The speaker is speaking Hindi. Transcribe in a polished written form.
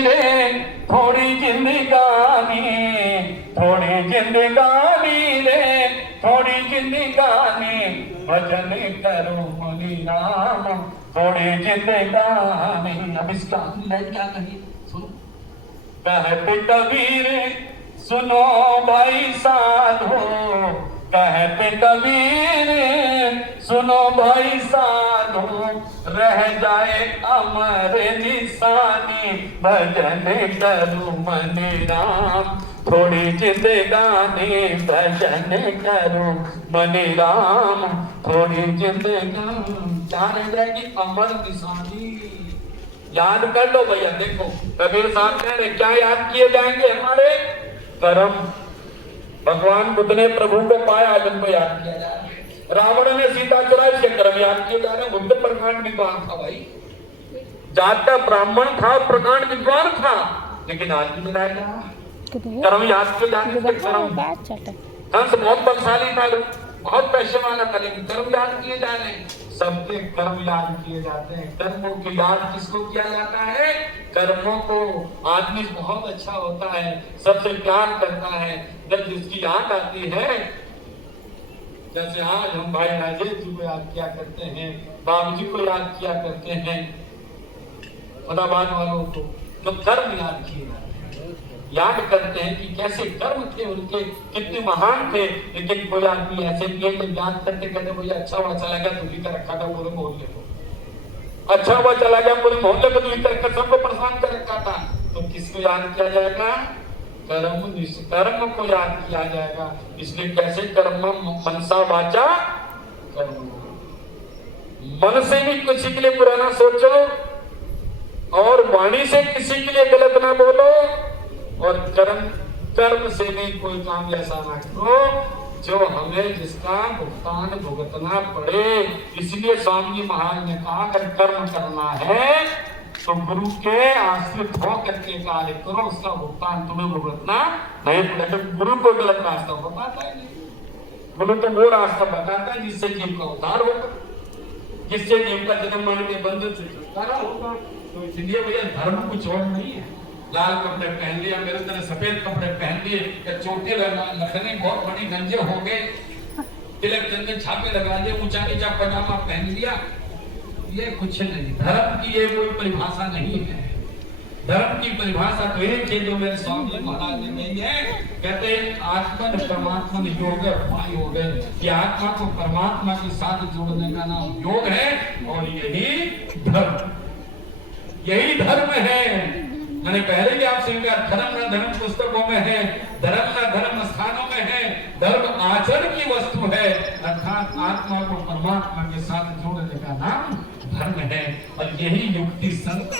रे थोड़ी जिंदगानी, थोड़ी जिंदगानी रे थोड़ी जिंदगानी, भजन करो मुनि राम थोड़ी जिंदगानी। अब इसका क्या कही सुनो। कहते कबीर सुनो भाई साधो, कहते कबीर सुनो भाई साधो, रह जाए अमर निशानी, भजन करूं मन राम थोड़ी जिंदगानी, भजन करूं मन राम थोड़ी जिंदगानी। क्या रह जाएगी? अमर निशानी। याद कर लो भैया। देखो कबीर साहब ने क्या याद किए जाएंगे हमारे? कर्म। भगवान बुद्ध ने प्रभु को पाया, जिनको याद किया जा रहा है। रावण ने सीता चुराई, इसके कर्म याद किए जा रहे हैं। बुद्ध प्रकांड विद्वान था भाई, जात का ब्राह्मण था, प्रकांड विद्वान था, लेकिन आज भी मिलाया जा रहा है। कर्म याद किए जा रहे हैं। हंस बहुत बलशाली था, बहुत पैसे वाला था, लेकिन कर्म याद किए जा रहे हैं। सबके कर्म याद किए जाते हैं। कर्मों की याद किसको किया जाता है? कर्मों को। आदमी बहुत अच्छा होता है, सबसे प्यार करता है, जब जिसकी याद आती है, जैसे आज हम भाई राजेश जी को याद किया करते हैं, बाबू जी को याद किया करते हैं, खुदाबाद वालों को, तो कर्म याद किए जाते हैं। याद करते हैं कि कैसे कर्म थे उनके, कितने महान थे। लेकिन कोई आदमी ऐसे किए तो याद करते करते मुझे अच्छा हुआ चला गया, तू भी कर रखा था पूरे मोहल्ले को, अच्छा हुआ चला गया पूरे मोहल्ले को, तू भी कर सबको परेशान कर रखा था। तो किसको याद किया जाएगा? कर्म निष्कर्म को याद किया जाएगा। इसलिए कैसे कर्म मनसा वाचा कर्म, मन से भी किसी के लिए बुरा ना सोचो, और वाणी से किसी के लिए गलत ना बोलो, और कर्म से भी कोई काम ऐसा ना करो जो हमें जिसका भुगतान भुगतना पड़े। इसलिए स्वामी जी महाराज ने कहा अगर कर्म करना है तो गुरु के आश्रित हो करके कार्य करो, उसका भुगतान तुम्हें भुगतना नहीं पड़ेगा। तो गुरु को गलत रास्ता बताता है नहीं, गुरु तो वो रास्ता बताता है जिससे जीव का उद्धार होगा, जिससे जीव का जन्म मरण के बंधन से छुटकारा होगा। तो इसलिए भैया धर्म कुछ और नहीं है। लाल कपड़े पहन लिए, मेरे तरह सफेद कपड़े पहन लिए, या चोटी लखनी बहुत बड़ी गंजे हो गए, तिलक चंदन छापे लगा लिए, ऊंचा नीचा पजामा पहन लिया, ये कुछ नहीं। धर्म की ये कोई परिभाषा नहीं है। धर्म की परिभाषा तो एक है जो मेरे स्वामी महाराज ने कही है, कहते आत्मन परमात्मन योग योग है। ये आत्मा को परमात्मा के साथ जोड़ने का नाम योग है, और यही धर्म, यही धर्म है। मैंने पहले भी आपसे कहा धर्म न धर्म पुस्तकों में है, धर्म न धर्म स्थानों में है, धर्म आचरण की वस्तु है। अर्थात आत्मा को परमात्मा के साथ जोड़ने का नाम धर्म है, और यही युक्ति संत